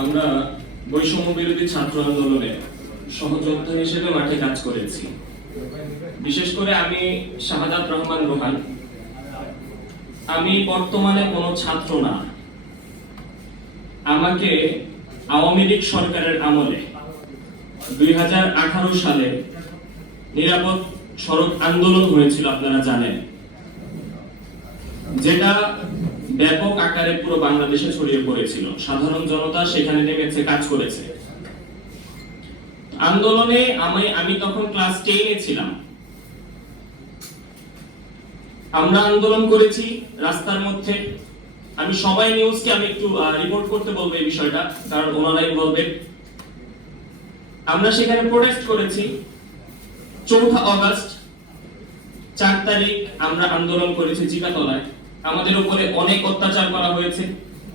আমরা বৈষম্য বিরোধী ছাত্র আন্দোলনে সহযোদ্ধা হিসেবে মাঠে কাজ করেছি। বিশেষ করে আমি শাহাদাত রহমান রোহান। আমি বর্তমানে কোনো ছাত্র না। আমাকে আওয়ামী লীগ সরকারের আমলে দুই হাজার আঠারো সালে নিরাপদ সড়ক আন্দোলন হয়েছিল, আপনারা জানেন। যেটা ব্যাপক আকারে পুরো বাংলাদেশে ছড়িয়ে পড়েছিল। সাধারণ জনতা সেখানে নেমেছে, কাজ করেছে। আন্দোলনে আমি আমি তখন ক্লাস টেনে ছিলাম। আমরা আন্দোলন করেছি রাস্তার মধ্যে। আমি সবাই নিউজকে আমি একটু রিপোর্ট করতে বলব এই বিষয়টা, কারণ ওনারাই বলবেন। আমরা সেখানে প্রোটেস্ট করেছি। চৌঠা অগস্ট, চার তারিখ আমরা আন্দোলন করেছি চিকাতলায় আমাদের উপরে অনেক অত্যাচার করা হয়েছে।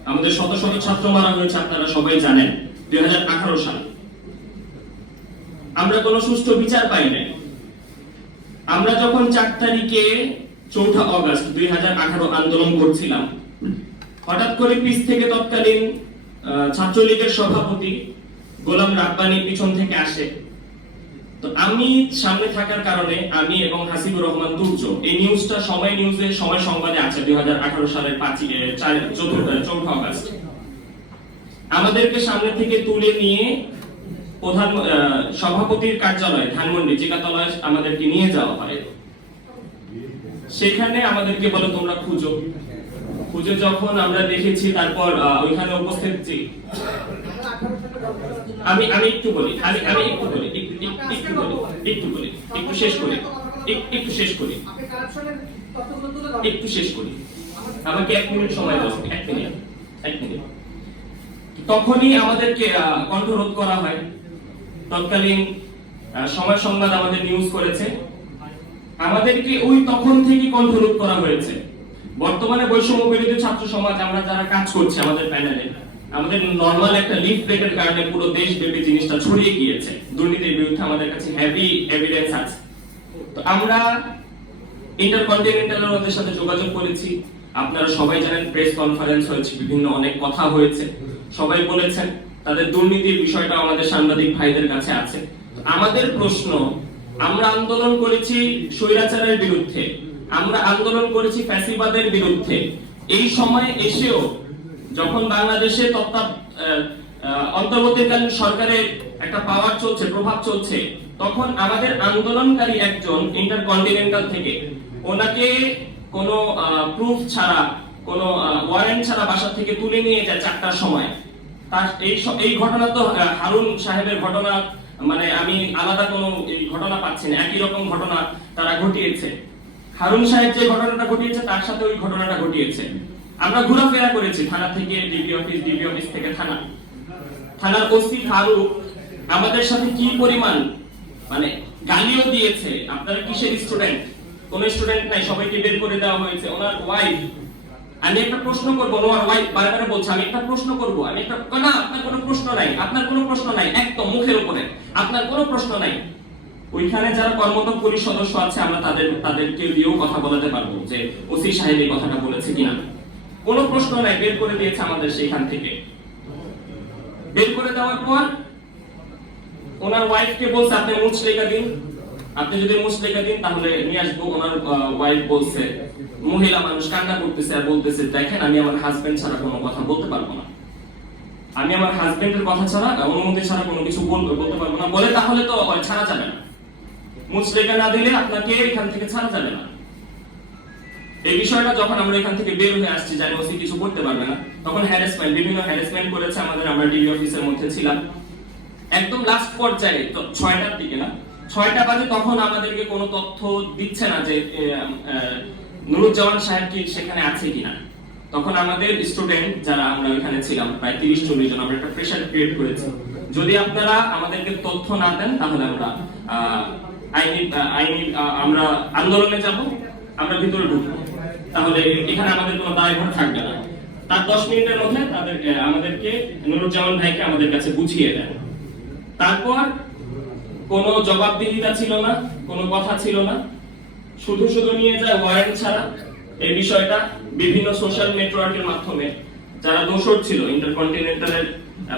আমাদের শত শত ছাত্র মারা হয়েছে, আপনারা সবাই জানেন, দুই সাল। আমরা কোনো সুষ্ঠু বিচার পাই নাই। আমরা যখন চার তারিখে চৌঠা অগস্ট দুই হাজার আঠারো আন্দোলন করছিলাম, হঠাৎ করে পিস থেকে তৎকালীন ছাত্রলীগের সভাপতি গোলাম রাব্বানি পিছন থেকে আসে। তো আমি সামনে থাকার কারণে আমি এবং হাসিবুর রহমান দুর্য এই নিউজটা সময় নিউজে সময় সংবাদে আছে, দুই সালের পাঁচই চতুর্থ অগস্ট আমাদেরকে সামনে থেকে তুলে নিয়ে প্রধান সভাপতির ধানমন্ডি, জিকাতলায় আমাদেরকে নিয়ে যাওয়া হয়। সেখানে আমাদেরকে বলে, তোমরা খুঁজো। খুঁজে যখন আমরা দেখেছি, তারপর ওইখানে উপস্থিত আমি আমি একটু বলি, আমি আমি একটু বলি একটু বলি একটু বলি, একটু শেষ করি একটু শেষ করি। একটু শেষ করি। আমাকে এক মিনিট সময় দাও, এক মিনিট এক মিনিট। তখনই আমাদেরকে কণ্ঠরোধ করা হয়। তৎকালীন সময় সংবাদ আমাদের নিউজ করেছে। আমাদেরকে ওই তখন থেকে কণ্ঠরোধ করা হয়েছে। বর্তমানে বৈষম্য বিরোধী ছাত্র সমাজ, আমরা যারা কাজ করছি আমাদের প্যানেলে আমাদের নর্মাল একটা লিফ ব্রেকের কারণে পুরো দেশ ব্যাপী জিনিসটা ছড়িয়ে গিয়েছে। দুর্নীতির বিরুদ্ধে আমাদের কাছে হেভি এভিডেন্স আছে। তো আমরা ইন্টারকন্টিনেন্টালের ওদের সাথে যোগাযোগ করেছি। আপনারা সবাই জানেন প্রেস কনফারেন্স হয়েছে, বিভিন্ন অনেক কথা হয়েছে। সবাই বলেছেন, তাদের দুর্নীতির বিষয়টা আমাদের সাংবাদিক ভাইদের কাছে আছে। আমাদের প্রশ্ন, আমরা আন্দোলন করেছি স্বৈরাচারের বিরুদ্ধে, আমরা আন্দোলন করেছি ফ্যাসিবাদের বিরুদ্ধে। এই সময় এসেও যখন বাংলাদেশে অন্তর্বর্তীকালীন সরকারের একটা পাওয়ার চলছে, প্রভাব চলছে, তখন আমাদের আন্দোলনকারী একজন ইন্টারকন্টিনেন্টাল থেকে, ওনাকে কোনো প্রুফ ছাড়া, কোনো ওয়ারেন্ট ছাড়া বাসা থেকে তুলে নিয়ে যায় চারটার সময়। তার এই এই ঘটনা তো হারুন সাহেবের ঘটনা মানে আমি আলাদা কোনো ঘটনা পাচ্ছি না, একই রকম ঘটনা তারা ঘটিয়েছে। হারুন সাহেব যে ঘটনাটা ঘটিয়েছে, তার সাথে ওই ঘটনাটা ঘটিয়েছে। আমরা ঘোরাফেরা করেছি থানা থেকে ডিবি অফিস ডিবি অফিস থেকে থানা। থানার ওসি ফারুক আমাদের সাথে কি পরিমাণ মানে গালিও দিয়েছে, আপনারা কিসের স্টুডেন্ট কোন স্টুডেন্ট নাই, সবাইকে বের করে দেওয়া হয়েছে। ওনার ওয়াইফ আমি একটা প্রশ্ন করব, ওনার ওয়াইফ বারবার বলছে, আমি একটা প্রশ্ন করব, আমি একটা না, আপনার কোনো প্রশ্ন নাই, আপনার কোনো প্রশ্ন নাই, একদম মুখের উপরে, আপনার কোনো প্রশ্ন নাই। ওইখানে যারা কর্মরত পুলিশ সদস্য আছে, আমরা তাদের, তাদেরকে দিয়েও কথা বলাতে পারব যে ওসি সাহেব এই কথাটা বলেছে কিনা। কোনো প্রশ্ন নাই, বের করে দিয়েছে আমাদের সেখান থেকে। বের করে দেওয়ার পর ওনার ওয়াইফকে বলছে, আপনি মুছ লেখা দিন। আপনি যদি মুছ লেখা দিন, তাহলে নিয়ে আসব। ওনার ওয়াইফ বলছে, মহিলা মানুষ কান্না করতেছে আর বলতেছে, দেখেন, আমি আমার হাজবেন্ড ছাড়া কোনো কথা বলতে পারব না। আমি আমার হাজবেন্ডের কথা ছাড়া অনুমতি ছাড়া কোনো কিছু বলতে বলতে পারব না। বলে তাহলে তো ছাড়া যাবে না। মুছ লেখা না দিলে আপনাকে এখান থেকে ছাড়া যাবে না। এই বিষয়টা যখন আমরা এখান থেকে বের হয়ে আসছি, জানি ওসি কিছু করতে পারবে না, তখন হ্যারাসমেন্ট বিভিন্ন হ্যারাসমেন্ট করেছে আমাদের, আমরা ডিবি অফিসের মধ্যে ছিলাম। একদম লাস্ট পর্যায়ে ছয়টার দিকে না, ছয়টা বাজে তখন আমাদেরকে কোনো তথ্য দিচ্ছে না যে নুরুজ্জামান সাহেব কি সেখানে আছে কিনা। তখন আমাদের স্টুডেন্ট যারা আমরা ওইখানে ছিলাম, প্রায় তিরিশ চল্লিশ জন, আমরা একটা প্রেশার ক্রিয়েট করেছি। যদি আপনারা আমাদেরকে তথ্য না দেন, তাহলে আমরা আইনি আইনি আমরা আন্দোলনে যাব, আমরা ভিতরে ঢুকবো। তাহলে এখানে আমাদের কোনো দায়ভার থাকবে না। তার দশ মিনিটের মধ্যে তাদের আহ, আমাদেরকে নুরুজ্জামান ভাইকে আমাদের কাছে বুঝিয়ে দেন। তারপর কোনো জবাবদিহিতা ছিল না কোনো কথা ছিল না। শুধু শুধু নিয়ে যায় ওয়ারেন্ট ছাড়া। এই বিষয়টা বিভিন্ন সোশ্যাল নেটওয়ার্কের মাধ্যমে যারা দোষর ছিল ইন্টারকন্টিনেন্টালের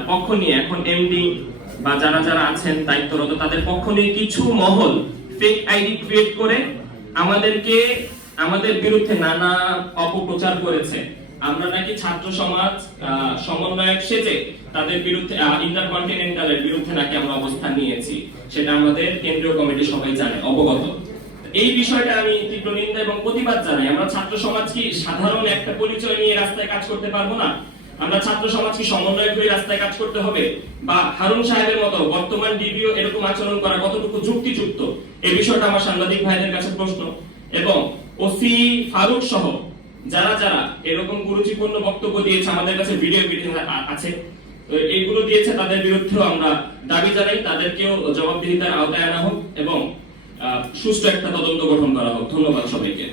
পক্ষ নিয়ে এখন এমডি বা যারা যারা আছেন দায়িত্বরত তাদের পক্ষ নিয়ে কিছু মহল ফেক আইডি ক্রিয়েট করে আমাদেরকে আমাদের বিরুদ্ধে নানা অপপ্রচার করেছে। আমরা নাকি ছাত্র সমাজ সমন্বয়ক সেজে তাদের বিরুদ্ধে ইন্টারকন্টিনেন্টালের বিরুদ্ধে নাকি আমরা অবস্থান নিয়েছি, সেটা আমাদের কেন্দ্রীয় কমিটি সবাই জানে, অবগত। এই বিষয়টা আমি তীব্র নিন্দা এবং প্রতিবাদ জানাই। আমরা ছাত্র সমাজ কি সাধারণ একটা পরিচয় নিয়ে রাস্তায় কাজ করতে পারব না? আমরা ছাত্র সমাজ কি সমন্বয় হয়ে রাস্তায় কাজ করতে হবে? বা হারুন সাহেবের মতো বর্তমান ডিবিও এরকম আচরণ করা কতটুকু যুক্তিযুক্ত? এই বিষয়টা আমার সাংবাদিক ভাইদের কাছে প্রশ্ন। এবং ওসি ফারুক সহ যারা যারা এরকম গুরুত্বপূর্ণ বক্তব্য দিয়েছে আমাদের কাছে, ভিডিও আছে এইগুলো দিয়েছে, তাদের বিরুদ্ধেও আমরা দাবি জানাই, তাদেরকেও জবাবদিহিতার আওতায় আনা হোক এবং সুষ্ঠু একটা তদন্ত গঠন করা হোক। ধন্যবাদ সবাইকে।